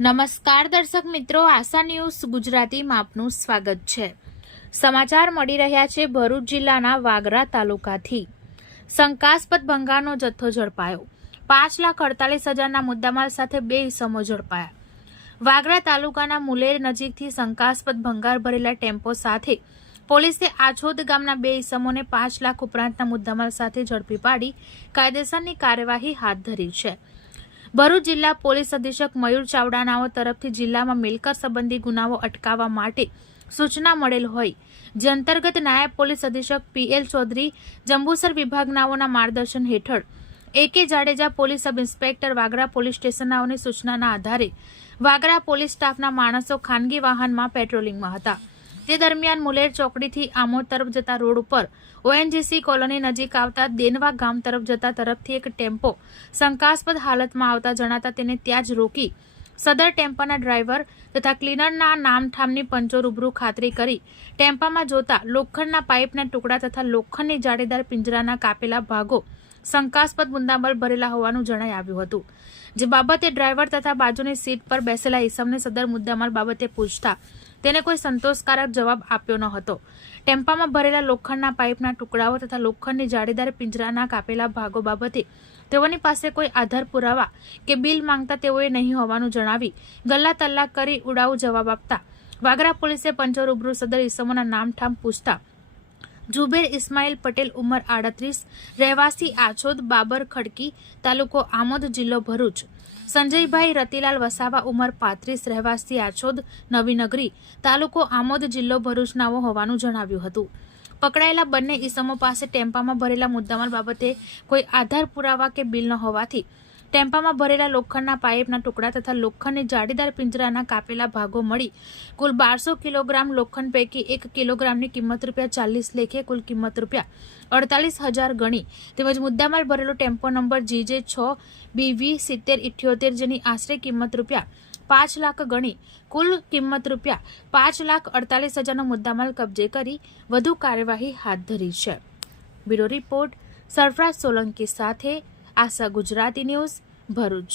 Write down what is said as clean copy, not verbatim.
નમસ્કાર દર્શક મિત્રો, આશા ન્યૂઝ ગુજરાતીમાં આપનું સ્વાગત છે। સમાચાર મળી રહ્યા છે ભરૂચ જિલ્લાના વાગરા તાલુકાથી। શંકાસ્પદ ભંગારનો જથ્થો ઝડપાયો। 5,48,000ના મુદ્દામાલ સાથે 2 ઇસમો ઝડપાયા। વાગરા તાલુકાના મુલેર નજીકથી શંકાસ્પદ ભંગાર ભરેલા ટેમ્પો સાથે પોલીસે આછોદ ગામના 2 ઇસમોને 5 લાખ ઉપરાંતના મુદ્દામાલ સાથે ઝડપી પાડી કાયદેસરની કાર્યવાહી હાથ ધરી છે। ભરૂચ જિલ્લા પોલીસ અધિક્ષક મયુર ચાવડાનાઓ તરફથી જિલ્લામાં મિલકત સંબંધી ગુનાઓ અટકાવવા માટે સૂચના મળેલ હોય, જે અંતર્ગત નાયબ પોલીસ અધિક્ષક PL ચૌધરી જંબુસર વિભાગનાઓના માર્ગદર્શન હેઠળ AK Jadeja police sub inspector Vagra police સ્ટેશનનાઓની સૂચનાના આધારે વાગરા પોલીસ સ્ટાફના માણસો ખાનગી વાહનમાં પેટ્રોલિંગમાં હતા। તે દરમિયાન મુલેર ચોકડીથી આમોદ તરફ જતા રોડ ઉપર ONGC કોલોની નજીક આવતા દેનવા ગામ તરફ જતા તરફથી એક ટેમ્પો શંકાસ્પદ હાલતમાં આવતા જણાતા તેને ત્યાં જ રોકી સદર ટેમ્પાના ડ્રાઈવર તથા ક્લીનરના નામઠામની પંચો રૂબરૂ ખાતરી કરી ટેમ્પામાં જોતા લોખંડના પાઇપના ટુકડા તથા લોખંડની જાળીદાર પિંજરાના કાપેલા ભાગો શંકાસ્પદ મુદ્દામાલ ભરેલા હોવાનું જણાઈ આવ્યું હતું, જે બાબતે ડ્રાઈવર તથા બાજુની સીટ પર બેસેલા ઈસમને સદર મુદ્દામાલ બાબતે પૂછતા તેને કોઈ સંતોષકારક જવાબ આપ્યો ન હતો। ટેમ્પામાં ભરેલા લોખંડના પાઇપના ટુકડાઓ તથા લોખંડની જાળીદાર પિંજરાના કાપેલા ભાગો બાબતે તેઓની પાસે કોઈ આધાર પુરાવા કે બિલ માંગતા તેઓએ નહીં હોવાનું જણાવી ગલ્લા તલ્લા કરી ઉડાઉ જવાબ આપતા વાગરા પોલીસે પંચો રૂબરૂ સદર ઈસમોના નામઠામ પૂછતા જુબેર ઇસ્માઇલ પટેલ ઉંમર 38, રહેવાસી આછોદ, બાબર ખડકી, તાલુકો આમોદ, જિલ્લો ભરૂચ, સંજયભાઈ રતિલાલ વસાવા ઉંમર 35, રહેવાસી આછોદ, નવીનગરી, તાલુકો આમોદ, જિલ્લો ભરૂચનાઓ હોવાનું જણાવ્યું હતું। પકડાયેલા બંને ઈસમો પાસે ટેમ્પામાં ભરેલા મુદ્દામાલ બાબતે કોઈ આધાર પુરાવા કે બિલ ન હોવાથી ટેમ્પામાં ભરેલા લોખંડના પાઇપના ટુકડા તથા લોખંડની જાળીદાર પિંજરાના કાપેલા ભાગો મળી કુલ 1200 કિલોગ્રામ લોખંડ પૈકી 1 કિલોગ્રામની કિંમત ₹40 લેખે કુલ કિંમત ₹48,000 ગણી તેમજ મુદ્દામાલ ભરેલો ટેમ્પો નંબર GJ6BV 7078 જેની આશરે કિંમત ₹5 લાખ ગણી કુલ કિંમત ₹5,48,000નો મુદ્દામાલ કબજે કરી વધુ કાર્યવાહી હાથ ધરી છે। બ્યુરો રિપોર્ટ સરફરાજ સોલંકી સાથે આશા ગુજરાતી ન્યૂઝ ભરૂચ।